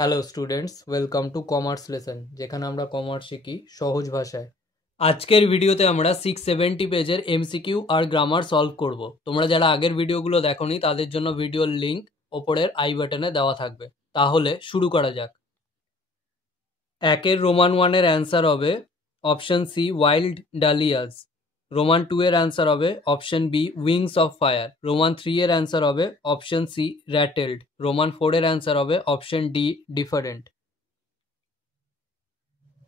Hello students, welcome to commerce lesson, যেখানে আমরা কমার্স শিখি সহজ ভাষায়। আজকের ভিডিওতে আমরা 670 পেজের এমসিকিউ আর গ্রামার সলভ করব। তোমরা যারা আগের ভিডিওগুলো দেখোনি তাদের জন্য ভিডিওর লিঙ্ক ওপরের আই বাটনে দেওয়া থাকবে। তাহলে শুরু করা যাক। একের রোমান 1-এর অ্যান্সার হবে option C wild dahlias. Roman 2-এর অ্যান্সার হবে option B wings of fire. Roman 3-এর অ্যান্সার হবে অপশন সি র্যাটেলড। রোমান 4-এর অ্যান্সার হবে অপশন ডি ডিফারেন্ট।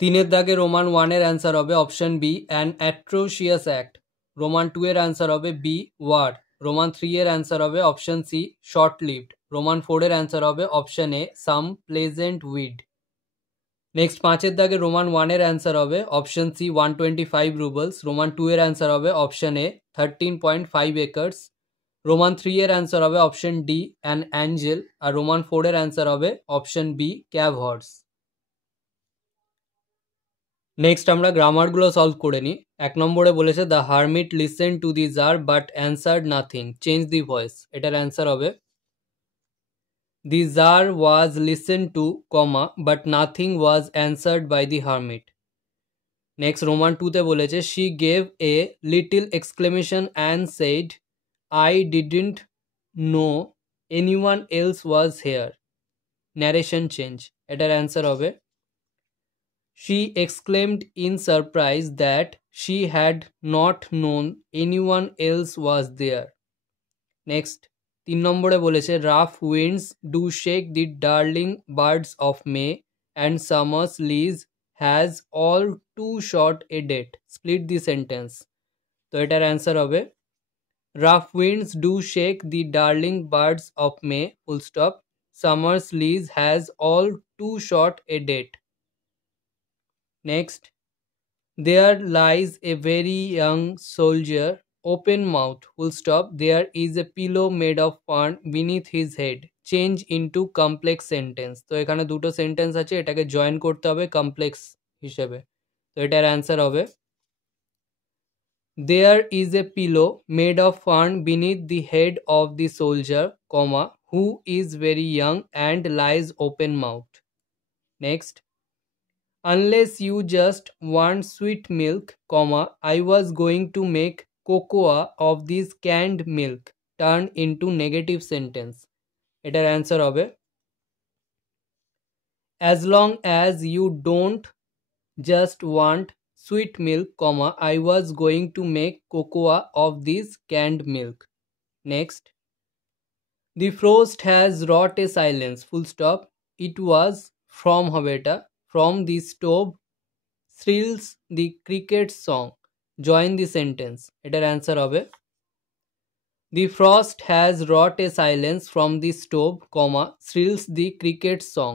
3-এর দাগে রোমান 1-এর অ্যান্সার হবে option B an atrocious act. Roman 2-এর অ্যান্সার হবে বি ওয়ার। রোমান 3-এর অ্যান্সার হবে option C short lived. Roman 4-এর অ্যান্সার হবে option A some pleasant weed. Next 5-এর দাগে রোমান 1-এর অ্যান্সার হবে অপশন সি 125 রুবলস। রোমান 2-এর অ্যান্সার হবে অপশন এ 13.5 একর্স। রোমান 3-এর অ্যান্সার হবে অপশন ডি অ্যান অ্যাঞ্জেল। আর রোমান 4-এর অ্যান্সার হবে option B cab horse. Next আমরা গ্রামারগুলো সলভ করে নিই। 1 নম্বরে বলেছে the hermit listen to the jar but answered nothing, change the voice. এটার অ্যান্সার হবে the jar was listen to comma but nothing was answered by the hermit. Next Roman 2-তে বলেছে she gave a little exclamation and said I didn't know anyone else was hair, narration change. এটার answer হবে she exclaimed in surprise that she had not known anyone else was there. Next 3 নম্বরে বলেছে rough winds do shake the darling birds of May and summer's lease has all too short a date. Split the sentence. তো এটার answer হবে rough winds do shake the darling birds of May full stop. Summer's lease has all too short a date. Next, there lies a very young soldier, open mouth, full stop. There is a pillow made of fern beneath his head. Change into complex sentence. তো এখানে দুটো সেন্টেন্স আছে, এটাকে জয়েন করতে হবে কমপ্লেক্স হিসেবে। তো এটার অ্যান্সার হবে there is a pillow made of fern beneath the head of the soldier, comma, who is very young and lies open mouthed. Next, unless you just want sweet milk, comma, I was going to make cocoa of this canned milk, turn into negative sentence. এটার answer হবে as long as you don't just want sweet milk, comma, I was going to make cocoa of this canned milk. Next, the frost has wrought a silence, full stop. It was from হবে এটা from the stove thrills the cricket song. Join the sentence. এটার answer হবে the frost has wrought a silence from the stove, comma, thrills the cricket song.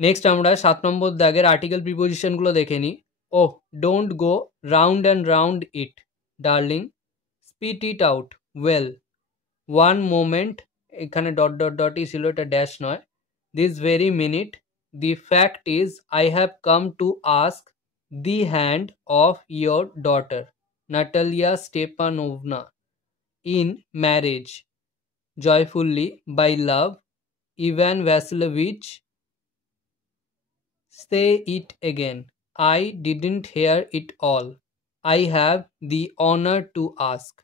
নেক্সট আমরা 7 নম্বর দাগের article প্রিপোজিশনগুলো দেখে নিই। Oh don't go round and round it, darling, spit it out, well, one moment, এখানে ডট ডট ডটই ছিল, এটা ড্যাশ নয়, this very minute, the fact is I have come to ask the hand of your daughter, Natalia Stepanovna, in marriage, joyfully, by love, Ivan Vasilovich. Say it again. I didn't hear it all. I have the honor to ask.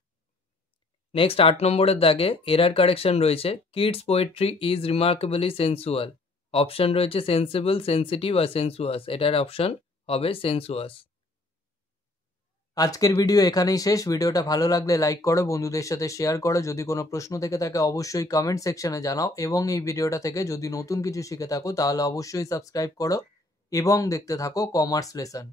Next 8 নম্বরের দাগে error correction রয়েছে kids poetry is remarkably sensual. Option রয়েছে sensible, sensitive আর sensuous. এটার option হবে সেন্সুয়াস। আজকের ভিডিও এখানেই শেষ। ভিডিওটা ভালো লাগলে লাইক করো, বন্ধুদের সাথে শেয়ার করো। যদি কোনো প্রশ্ন থেকে থাকে অবশ্যই কমেন্ট সেকশনে জানাও এবং এই ভিডিওটা থেকে যদি নতুন কিছু শিখে থাকো তাহলে অবশ্যই সাবস্ক্রাইব করো এবং দেখতে থাকো কমার্স লেসন।